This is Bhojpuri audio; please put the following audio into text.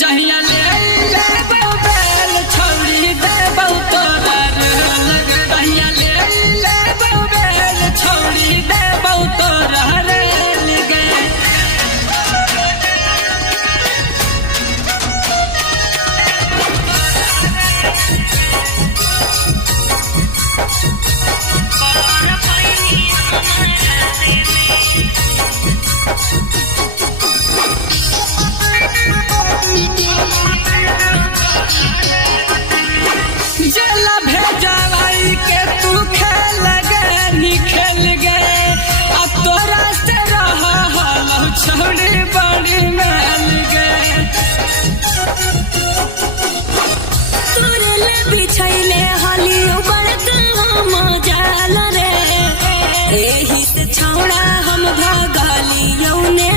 जहिया ले बेल छौड़ी दे तोरा लग जहिया ले बेल छौड़ी दे तोरा लगे जला भेजा भाई के तू खेल गे अब तोरा से रहा हाल छौड़ी बड़ी मेल गे तोरे ले बिछैले हली बड़का मजाल रे एही से छौड़ा हम भगली यौने